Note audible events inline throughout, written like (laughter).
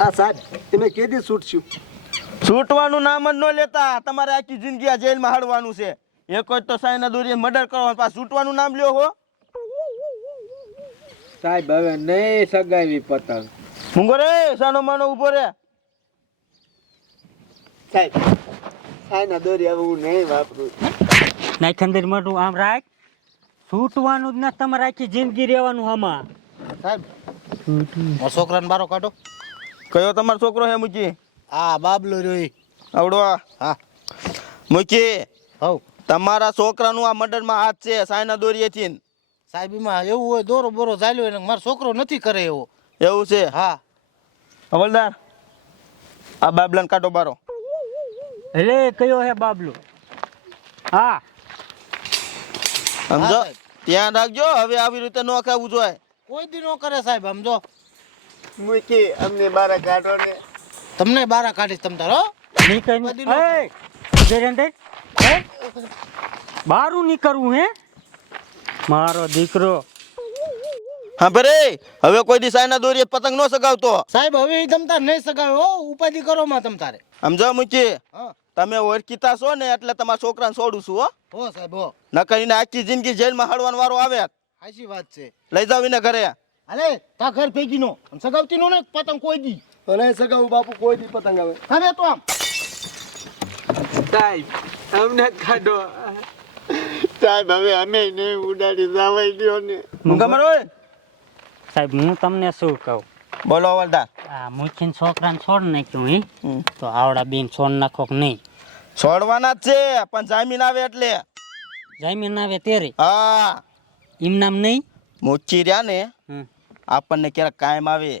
હા સાહેબ તમે કેદી છૂટશું છૂટવાનું નામ જ ન લેતા. તમારે આખી જિંદગી આ જેલમાં હાડવાનું છે. એક જ તો સાયના દોરીએ મર્ડર કરવાનું. પાછું છૂટવાનું નામ લ્યો હો. સાહેબ હવે નહીં સગાવી પતંગ. મૂંગો રે સાનો માનો ઊભો રે. સાહેબ સાયના દોરી હવે હું નહીં વાપરું. નાખંદર મોટું આમ રાખ. છૂટવાનું જ ના તમારે આખી જિંદગી રહેવાનું આમાં સાહેબ છોકરાને બારો કાઢો. કયો તમારો છોકરો હે મુકી આ બાબલો રોઈ. આવડો હા. મુકી હવ. તમારા છોકરાનું આ મર્ડરમાં હાથ છે સાયના દોરીએથી સાહેબ સાહેબીમાં એવું હોય દોરો બોરો ચાલ્યો એટલે મારો છોકરો નથી કરે એવો. એવું છે? હા. હવલદાર આ બાબલાને કાઢો બારો. એટલે કયો હે બાબલો? હા. સમજો? ત્યાં ધ્યાન રાખજો હવે આવી રીતે ન ખાવું જોઈએ. કોઈ દી ન કરે સાહેબ સમજો? મૂકી અમને બારા કાઢો ને. તમને બારા કાઢીશ તમ તારો નીકળ નહીં અંદર હે બારું નીકળવું હે? મારો દીકરો. હા ભરે હવે કોઈ દી સાયના દોરીએ પતંગ નો સગાવતો. સાહેબ હવે તમતાર તમ તાર નહીં સગાવ્યો હો? ઉપાધિ કરો માં તમ તારે. સમજો મૂકી. હા. તમે ઓળખીતા છો ને એટલે તમારા છોકરાને છોડું છું હો. હો સાહેબ હો. નકર એને આખી જિંદગી જેલમાં હળવાનો વારો આવે. સાચી વાત છે. લઈ જાવ એને ઘરે. અરે તા ઘર ભેગી નો સગાવતી નો ને પતંગ કોઈ દી. અરે સગાવ બાપુ કોઈ દી પતંગ આવે. તમે તો આમ. સાહેબ અમને જ કાઢો સાહેબ હવે અમે ને ઉડાડી જવાય દો ને. મુંગામર ઓય સાહેબ હું તમને શું કહું? બોલો હવલદાર આ મુખીન છોકરાને છોડ નાખ્યું હી? તો આવડા બેન છોડ નાખો કે નહીં? છોડવાના જ છે પણ જામીન આવે એટલે. જામીન આવે ત્યારે? હા. એમ નામ નહીં? મોચી રહ્યા ને. હમ. આપણને ક્યારેક કાયમ આવે.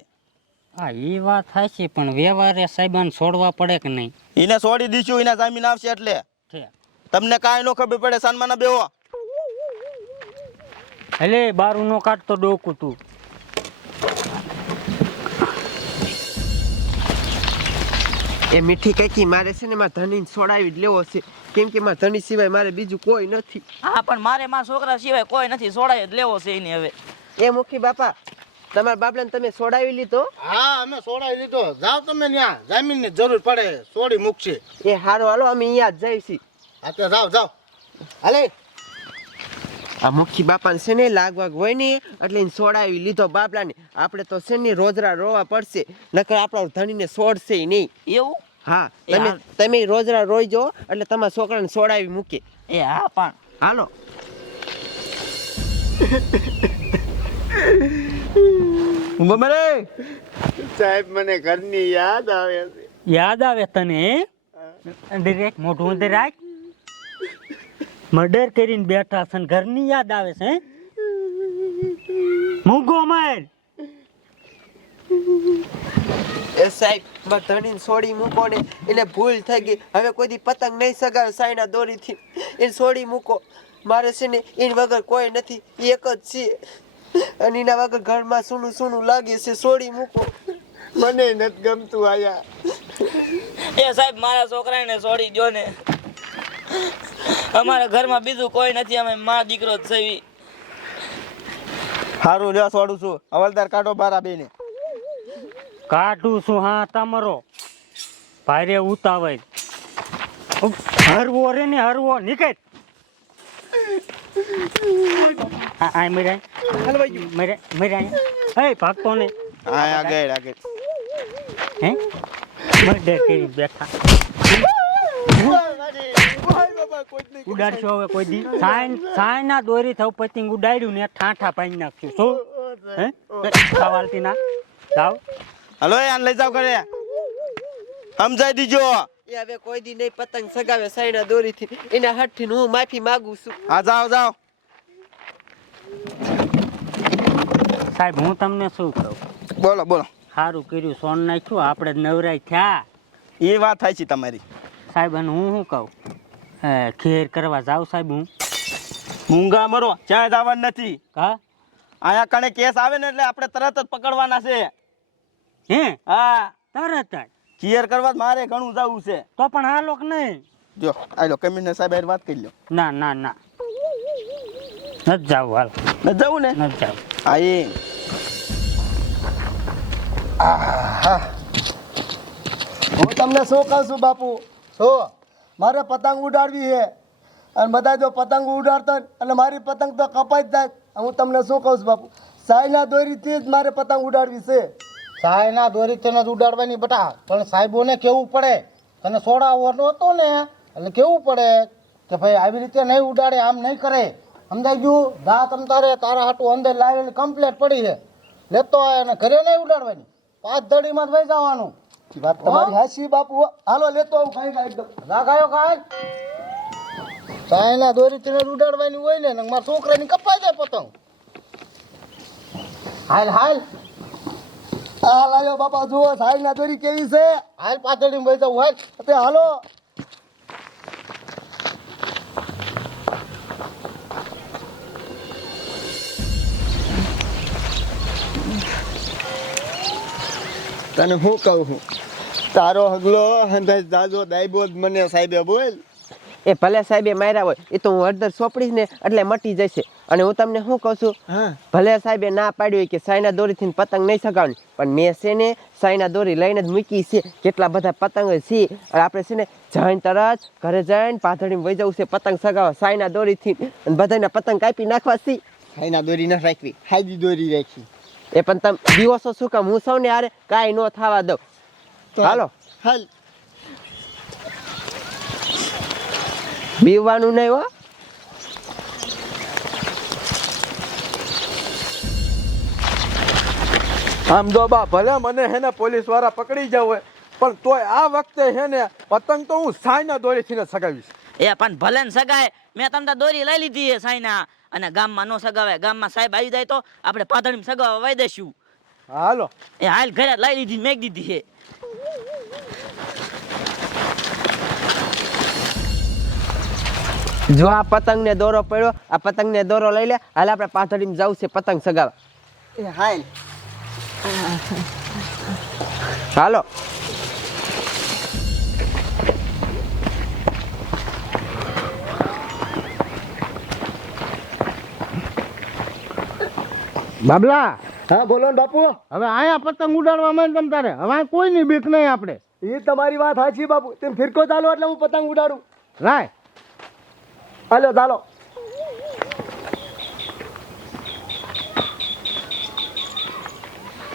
હા એ વાત થાય છે પણ વ્યવહારે સાહેબાને છોડવા પડે કે નહીં? એને છોડી દઈશું એના જામીન આવશે એટલે. તમને કાંઈ નો ખબર પડે સન્માના બેહો. એટલે બારું નો કાઢતો ડોકું તું. એ મીઠી કઈકી મારે છે ને માં ધણી છોડાવી જ લેવો છે. કેમ કે માં ધણી સિવાય મારે બીજું કોઈ નથી. હા પણ મારે મારા છોકરા સિવાય કોઈ નથી છોડાવી જ લેવો છે એને હવે. એ મુખી બાપા. તમારા બાબલાને તમે છોડાવી લીધો? હા અમે સોડાવી લીધો. જાઓ તમે ત્યાં જમીનની જરૂર પડે. સોડી મૂકશે. એ હારો હાલો અમે અહીંયા જ જઈશી. હા તો જાઓ જાઓ. હાલે. આ મુખી બાપાને છે ને લાગવાગ હોય ને એટલે એને છોડાવી લીધો બાબલાને આપણે તો છે ને રોજરા રોવા પડશે નકર આપણા ધણીને છોડશે નહીં. એવું? હા તમે તમે રોજરા રોઈ જો એટલે તમારા છોકરાને છોડાવી મૂકે. એ હા પણ. હાલો. (laughs) મુંગામર ઓય સાહેબ મને ઘરની યાદ આવે છે. યાદ આવે તને? હે? અંદર રાખ મોઢું અંદર રાખ. મર્ડર કરીને બેઠા છે ને ઘરની યાદ આવે છે હે? મૂંગો માર. એ સાહેબ મારા ધણીને છોડી મૂકો ને એને ભૂલ થઈ ગઈ. હવે કોઈ દી પતંગ નહીં સગાવે સાયના દોરીથી. એને છોડી મૂકો. મારે છે ને એની વગર કોઈ નથી. ઈ એક જ છે અને એના વગર ઘરમાં સૂનું સૂનું લાગે છે છોડી મૂકો. મને નથી ગમતું આયા. એ સાહેબ મારા છોકરાને છોડી દો ને. અમારા ઘરમાં બીજું કોઈ નથી અમે મા દીકરો જ થઈ સારું લ્યો છોડું છું. અવલદાર કાઢો બારા બેને કાઢું છું હા તમારો. ભારે ઉતાવળ. ઉપ, હરવો રે ને હરવો. નીકળ. આ આ મરાય મરે મરાય એ ભાગતો ને હા આગળ આગળ. હે? મર્ડર કરી બેઠા. ઉડાડશો હવે કોઈ દી? સાઈન સાઈન ના દોરી થવ પતિંગ ઉડાડ્યું ને ઠાઠા પાઈ નાખ્યું. શું? હે? ખાવાલતી ના જાવ હલો આને લઈ જાવ ઘરે. સમજાઈ દીજો. એ હવે કોઈ દી નહીં પતંગ સગાવે સાયના દોરીથી. એના હઠથી હું માફી માગું છું. હા જાઓ જાઓ. સાહેબ હું તમને શું કહું? બોલો બોલો. સારું કર્યું સોન નાખ્યું આપણે નવરાય થયા. એ વાત થાય છે તમારી. સાહેબ અને હું શું કહું? ખેર કરવા જાઉં સાહેબ હું. મૂંગા મરો ક્યાંય જવાનું નથી. હા? અહીંયા કણે કેસ આવે ને એટલે આપણે તરત જ પકડવાના છે. હે? હા. તરત જ? ક્લિયર કરવા મારે ઘણું જવું છે. તો પણ આ લોક નહીં. જો આલો કમિશનર સાહેબ એ વાત કરી લો. ના ના ના. નથી જાવું હાલ. ન જવું ને? નથી જાવ હા એ. હું તમને શું કહું છું, બાપુ? શું મારે પતંગ ઉડાડવી છે. અને બધા જો પતંગ ઉડાડતા અને મારી પતંગ તો કપાઈ જ થાય હું તમને શું કહું છું, બાપુ? સાયના દોરીથી જ મારે પતંગ ઉડાડવી છે. સાયના દોરી તેને જ ઉડાડવાની બટા. પણ સાહેબોને કેવું પડે? તને સોડાવો હતો ને? એટલે કેવું પડે કે ભાઈ આવી રીતે નહીં ઉડાડે, આમ નહીં કરે? સમજાઈ ગયું? દા તમ તારે હાટું અંદર લાવેલી કમ્પ્લેટ પડી છે. લેતો આવે અને ઘરે નહીં ઉડાડવાની. પાંચ દડીમાં વહી જવાનું. વાત તમારી હાસી બાપુ. હાલો લેતો આવું ખાઈ ખાઈ એકદમ. રાખાયો કાંઈ? ચાઇના દોરી તેને ઉડાડવાની હોય ને ને મારા છોકરાની કપાઈ જાય પતંગ. હાલ હાલ. હાલ આવ્યો બાપા જુઓ સાયના દોરી કેવી છે. હાલ પાતળી વહી જવું હાલ. હાલો. તને શું કહું છું? તારો હગલો હંધાઈ દાદો દાયબો જ મને સાહેબે બોલ. એ ભલે સાહેબે માર્યા હોય એ તો હું હળદર સોપડીશ ને એટલે મટી જશે. અને હું તમને શું કહું છું? હા. ભલે સાહેબે ના પાડ્યું કે સાયના દોરીથી પતંગ નહીં સગાવવાની પણ મેં છે ને સાયના દોરી લઈને જ મૂકી છે. કેટલા બધા પતંગ છે. અને આપણે છે ને જઈને તરત ઘરે જઈને પાથળીમાં વહી જવું છે પતંગ સગાવવા સાયના દોરીથી. અને બધાના પતંગ કાપી નાખવા છે. સાયના દોરી ન રાખવી હાજી દોરી રાખી. એ પણ તમે દિવસો શું કામ? હું સૌને હારે કાંઈ ન થવા દઉં. તો હાલો. હાલ. બીવાનું નહીં હો. આમ જો બા ભલે મને હે ને પોલીસવાળા પકડી જાવ હોય પણ તોય આ વખતે હે ને પતંગ તો હું સાયના દોરીથી ને સગાવીશ. એ પણ ભલે ને સગાય મેં તમને દોરી લઈ લીધી છે સાઈના અને ગામમાં નો સગાવે ગામમાં સાહેબ આવી જાય તો આપણે પાતળીમાં સગાવવા વાઈ દઈશું હાલો. એ હાલ ઘરે લઈ લીધી મેક દીધી છે. જો આ પતંગ ને દોરો પડ્યો આ પતંગ ને દોરો લઈ લે હાલ આપણે પાથળીમાં જવું છે પતંગ સગાવા. એ હાલ. હાલો. બાબલા! હા બોલો ને બાપુ. હવે આયા પતંગ ઉડાડવા માંડ તમ તારે. હવે કોઈ ની બીક નહીં આપણે. એ તમારી વાત સાચી બાપુ. તેમ ફિરકો ચાલો એટલે હું પતંગ ઉડાડું. રાય. હાલો ચાલો.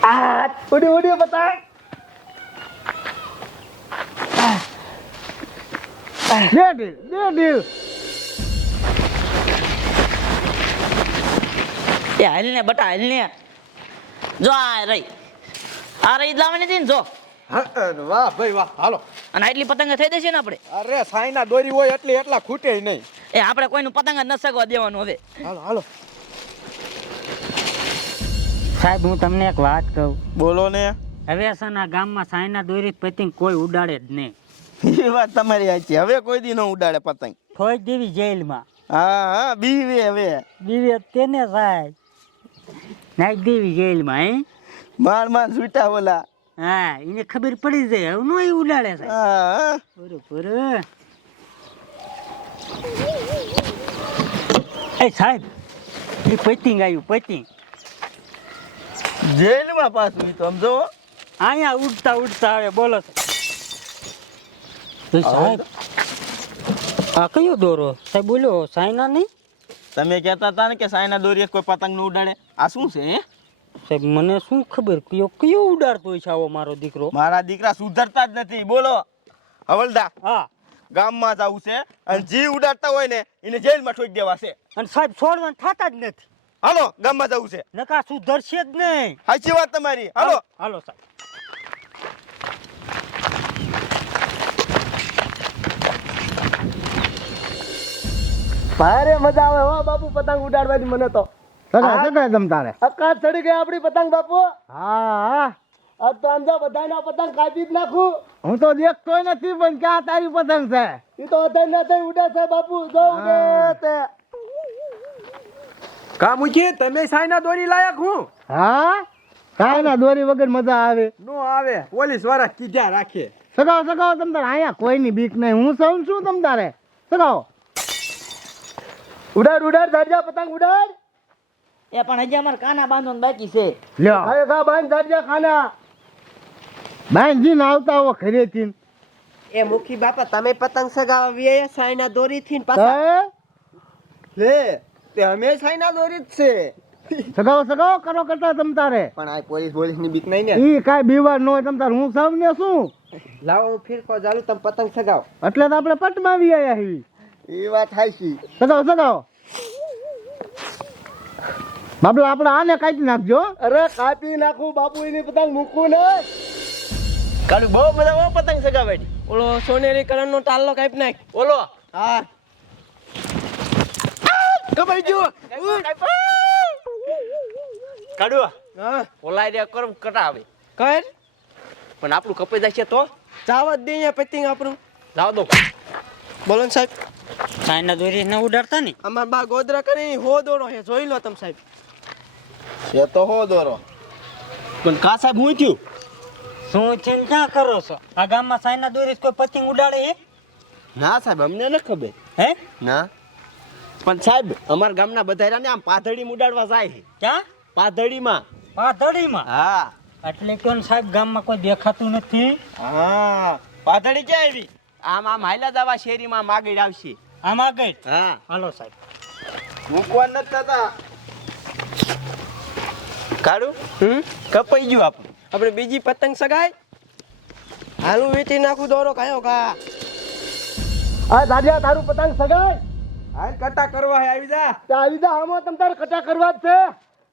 આ ઉડી ઉડી પતંગ. દે ઢીલ દે ઢીલ એ હાલ ને બટા હાલ ને. જો આ રહી. આ રહી લાવવાની હતી ને જો. વાહ ભાઈ વાહ હાલો. અને આટલી પતંગ થઈ જશે ને આપણે? અરે સાઈના દોરી હોય એટલી એટલા ખૂટે નહીં. એ આપણે કોઈનું પતંગ જ ન સગવા દેવાનું હવે. હાલો હાલો. સાહેબ હું તમને એક વાત કહું. બોલો ને. હવે સના ગામમાં સાયના દોરી પતંગ કોઈ ઉડાડે જ નહીં. એ વાત તમારી સાચી. હવે કોઈ દી ન ઉડાડે પતંગ. થોડી દેવી જેલમાં. હા હા બીવે હવે. બીવે તેને સાહેબ. નાખ દેવી જેલમાં હે? માર માર છૂટા ઓલા. હા એને ખબર પડી જાય. હવે નો એ ઉડાડે સાહેબ. હા હા. બરોબર એ સાહેબ એ પતિંગ આવ્યું પતિંગ. જેલમાં પાછું તો સમજો? અહીંયા ઉડતા ઉડતા આવે બોલો સાહેબ. આ કયો દોરો? સાહેબ બોલ્યો સાયના નહીં? તમે કહેતા હતા ને કે સાયના દોરીએ કોઈ પતંગ ન ઉડાડે. આ શું છે સાહેબ મને શું ખબર કયો કયો ઉડાડતો હોય છે આવો મારો દીકરો? મારા દીકરા સુધરતા જ નથી. બોલો. હવલદા હા. ગામમાં જવું છે અને જી ઉડાડતા હોય ને એને જેલમાં ઠોકી દેવા છે. અને સાહેબ છોડવાનું થતા જ નથી. હાલો ગામમાં જવું છે. નકા સુધરશે જ નહીં. સાચી વાત તમારી. હાલો હાલો સાહેબ. ભારે મજા આવે. હો બાપુ પતંગ ઉડાડવાની મને તો. સગા સગા તમ તારે અકાશ ચડી ગયા આપડી પતંગ બાપુ. હા હા. તો આમ જો બધાના પતંગ કાપી જ નાખું. હું તો દેખતો નથી પણ ક્યાં તારી પતંગ છે? એ તો અધાઈ ના થઈ ઉડે છે બાપુ. જો ઉડે તે. કા મૂકી તમે સાયના દોરી લાયક હું? હા? કાંઈ ના દોરી વગર મજા આવે. નો આવે. પોલીસવાળા કીધા રાખે. સગાવ સગાવ તમ તારે. અહીંયા કોઈની બીક નહીં. હું સૌ છું તમ તારે. સગાઓ. ઉડાડ ઉડાડ દાદા પતંગ ઉડાડ. એ પણ હજી અમારે કાના બાંધવાનું બાકી છે. લ્યો. હવે કા બાંધ દાદા ખાના. બાંધીને આવતા હો ઘરેથી. એ મુખી બાપા તમે પતંગ સગાવા વ્યાયા સાયના દોરીથી થી પાછા. હે? લે તે અમે સાઈના દોરી જ છે. સગાવો સગાવો કરો કરતા તમ તારે. પણ આ પોલીસ પોલીસની બીક નહીં ને. ઈ કાઈ બીવાર ન હોય તમ તારે. હું સાવ ને શું? લાવો હું ફિરકો ચાલુ તમે પતંગ સગાવ. એટલે તો આપણે પટમાં આવી. આયા છીએ એ વાત હાચી. સગાવો સગાવો. બાબલા આપણે આને કાપી નાખજો. અરે કાપી નાખું બાપુ એની પતંગ મૂકું ને. કાલુ બહુ બધા બહુ પતંગ સગાવાડી ઓલો સોનેરી કલર નો ટાલ્લો કાપી નાખ. ઓલો. હા. કપાઈ ગયો. કાડુ હા. ઓલા રે કરમ કટાવે. કર. પણ આપણું કપાઈ જાય છે તો ચાવત દે અહીંયા પતંગ આપણું. જાવ દો. બોલો ને સાહેબ. સાઈના દોરી ન ઉડાડતા ને? અમાર બા ગોદરા કરી હો દોડો છે જોઈ લો તમે સાહેબ. છે તો હો દોરો પણ કા સાહેબ હું થયું? શું છે ને ક્યાં કરો છો? આ ગામમાં સાઈના દોરી કોઈ પતંગ ઉડાડે હે? ના સાહેબ અમને ન ખબર. હે? ના. પણ સાહેબ અમારા ગામના બધા ને આમ પાથડી ઉડાડવા જાય છે. ક્યાં? પાથડીમાં પાથડીમાં હા. એટલે કોણ સાહેબ ગામમાં કોઈ દેખાતું નથી? હા. પાથડી ક્યાં આવી? આમ આમ હાલ્યા જવા શેરીમાં માગડ આવશે. આમ આગળ હા. હાલો સાહેબ. મૂકવા નથી થતા કાઢું હમ? કપાઈ ગયું આપણું. આપણે બીજી પતંગ સગાય હાલું વેચી નાખું દોરો કાયો કા આ દાદા તારું પતંગ સગાય હાલ કટા કરવા હે આવી જા. તે આવી જા આમાં તમ તારે કટા કરવા જ છે.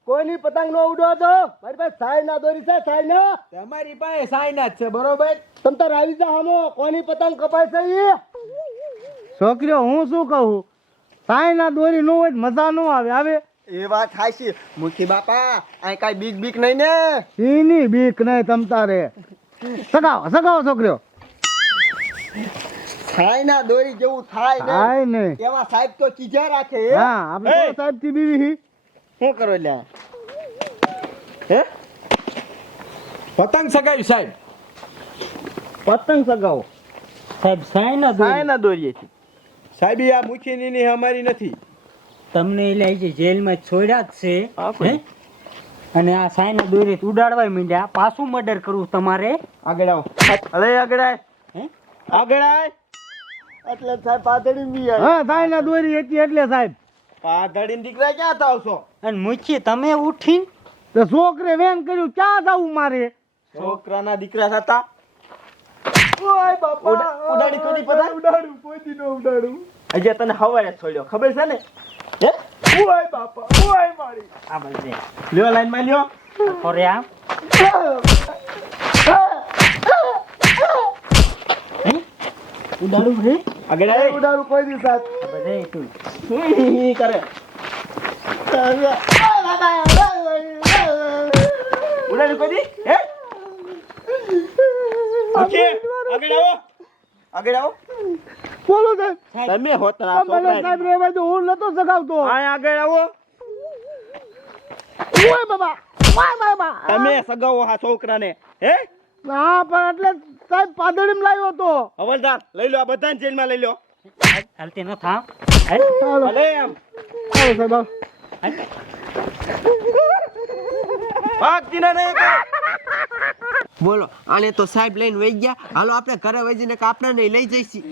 કોઈની પતંગ નો ઉડો તો મારી પાસે સાય ના દોરી છે સાય ના તમારી પાસે સાઈના ના છે બરોબર? તમ તારે આવી જા હમો. કોની પતંગ કપાય છે ઈ? છોકરીઓ હું શું કહું? સાઈના દોરી નો હોય મજા નો આવે આવે? એ વાત થાય છે મુખી બાપા આ કાંઈ બીક બીક નહીં ને? ઈની બીક નહીં તમ તારે. સગાવો સગાવો છોકરીઓ. સાઈના દોરી જેવું થાય ને? એવા સાહેબ તો ચીજા રાખે હે? હા આપણે! સાહેબથી બીવી હી શું કરો લ્યા? પતંગ સગાવી સાહેબ. પતંગ સગાવો. સાહેબ સાયના સાયના દોરીએ છે સાહેબ આ મુખીની ની અમારી નથી. તમને એટલે જે જેલમાં છોડ્યા જ છે. હે? અને આ સાઈના દોરી ઉડાડવા માંડ્યા. પાછું મર્ડર કરવું તમારે. આગળ આવો. અરે આગળ હે? આગળ એટલે સાહેબ પાતળી બી આવે હા સાયના દોરી હતી એટલે સાહેબ. પાધડીને દીકરા ક્યાં થાવ છો? અને મૂકી તમે ઉઠીને તો છોકરે વેન કર્યું ક્યાં જવું મારે? છોકરાના દીકરા હતા ઓય બાપા ઉડાડી કોની પતા ઉડાડું પોતી નો ઉડાડું? અજે તને હવારે છોડ્યો. ખબર છે ને? હે? ઓય બાપા ઓય મારી. આ બસ લ્યો લાઈનમાં લ્યો. ફરે આ. ઉડાડું હે? આગળ ઉડાડું કોઈ દિવસ બધે તું. હી હી હી કરે હે? ઓકે આગળ આવો. આગળ આવો. બોલો સાહેબ. તમે હોતરા આ મને સાહેબ રેવા દો હું નતો સગાવતો. આ આગળ આવો. ઓય બાબા ઓય બાબા. તમે સગાવો આ છોકરાને. હે? હા પણ એટલે સાહેબ પાદડીમાં લાવ્યો તો હવલદાર લઈ લો આ બધાને જેલમાં લઈ લો. હાલતી ન ચાલો. ભલે એમ. ચાલો સાહેબ. ભાગતી નહીં બોલો આને તો સાહેબ લઈને વહી ગયા. હાલો આપણે ઘરે વહી જઈને આપણે નહીં લઈ જઈશી.